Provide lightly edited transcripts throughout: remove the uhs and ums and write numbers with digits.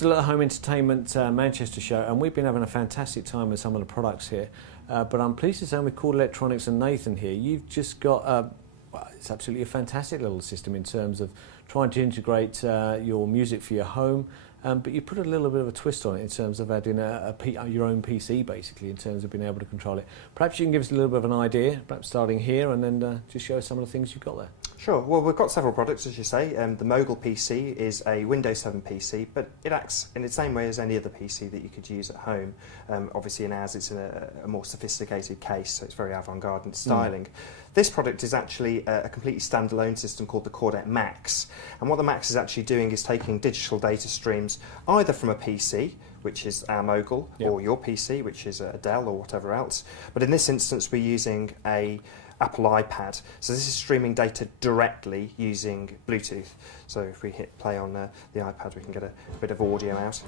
still at the Home Entertainment Manchester show, and we've been having a fantastic time with some of the products here. But I'm pleased to say with Chord Electronics and Nathan here, you've just got well, it's absolutely a fantastic little system in terms of trying to integrate your music for your home, but you put a little bit of a twist on it in terms of adding your own PC, basically, in terms of being able to control it. Perhaps you can give us a little bit of an idea, perhaps starting here, and then just show us some of the things you've got there. Sure. Well, we've got several products, as you say. The Mogul PC is a Windows 7 PC, but it acts in the same way as any other PC that you could use at home. Obviously, in ours, it's in a more sophisticated case, so it's very avant-garde in styling. This product is actually a completely standalone system called the Chordette Max. And what the Max is actually doing is taking digital data streams either from a PC, which is our Mogul, or your PC, which is a Dell or whatever else. But in this instance, we're using a Apple iPad. So this is streaming data directly using Bluetooth. So if we hit play on the iPad, we can get a bit of audio out.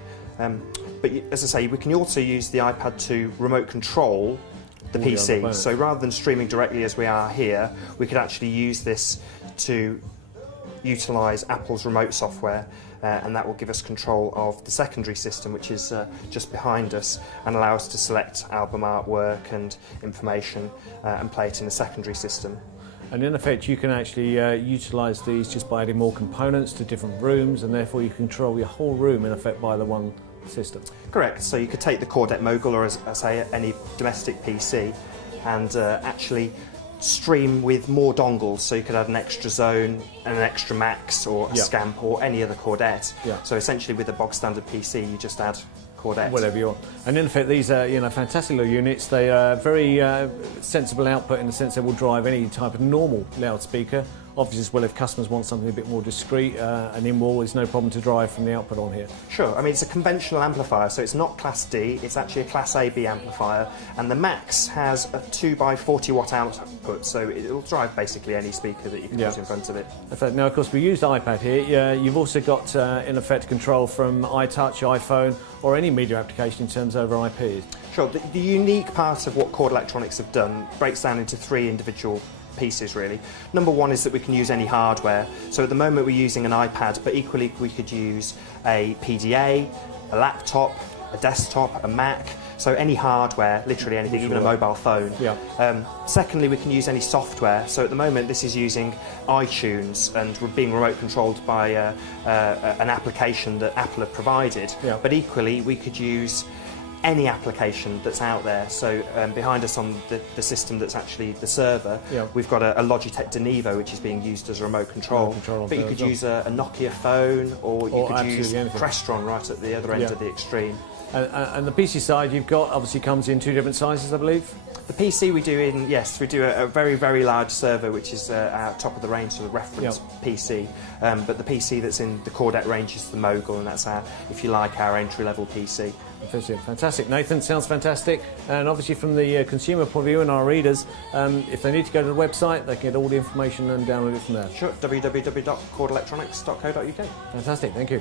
But as I say, we can also use the iPad to remote control the PC. So rather than streaming directly as we are here, we could actually use this to utilise Apple's remote software, and that will give us control of the secondary system, which is just behind us, and allow us to select album artwork and information and play it in the secondary system. And in effect, you can actually utilise these just by adding more components to different rooms, and therefore you control your whole room in effect by the one system. Correct. So you could take the Chordette Mogul, or as I say, any domestic PC, and actually stream with more dongles, so you could add an extra zone and an extra max or a scamp or any other Chordette. So essentially with a bog standard PC you just add Chordette. Whatever you want. And in fact these are fantastic little units. They are very sensible output in the sense they will drive any type of normal loudspeaker. Obviously as well, if customers want something a bit more discreet, an in-wall is no problem to drive from the output on here. Sure, I mean it's a conventional amplifier, so it's not Class D, it's actually a Class AB amplifier, and the Max has a 2x40 watt output, so it'll drive basically any speaker that you can use in front of it. In fact, now of course we used iPad here, you've also got in effect control from iTouch, iPhone, or any media application in terms over IP. Sure, the unique part of what Chord Electronics have done breaks down into three individual pieces really. Number one is that we can use any hardware. So at the moment we're using an iPad, but equally we could use a PDA, a laptop, a desktop, a Mac, so any hardware, literally anything, even a mobile phone. Secondly, we can use any software. So at the moment this is using iTunes and we're being remote controlled by an application that Apple have provided. But equally we could use any application that's out there. So behind us on the system that's actually the server, we've got a Logitech Denevo which is being used as a remote control. But you could use a Nokia phone, or you could use Crestron right at the other end of the extreme. And the PC side you've got obviously comes in two different sizes, I believe? The PC we do in, yes, we do a very, very large server, which is our top of the range sort of reference PC. But the PC that's in the Chordette range is the Mogul, and that's our, if you like, our entry-level PC. Fantastic. Nathan, sounds fantastic. And obviously from the consumer point of view and our readers, if they need to go to the website, they can get all the information and download it from there. Sure, www.chordelectronics.co.uk. Fantastic, thank you.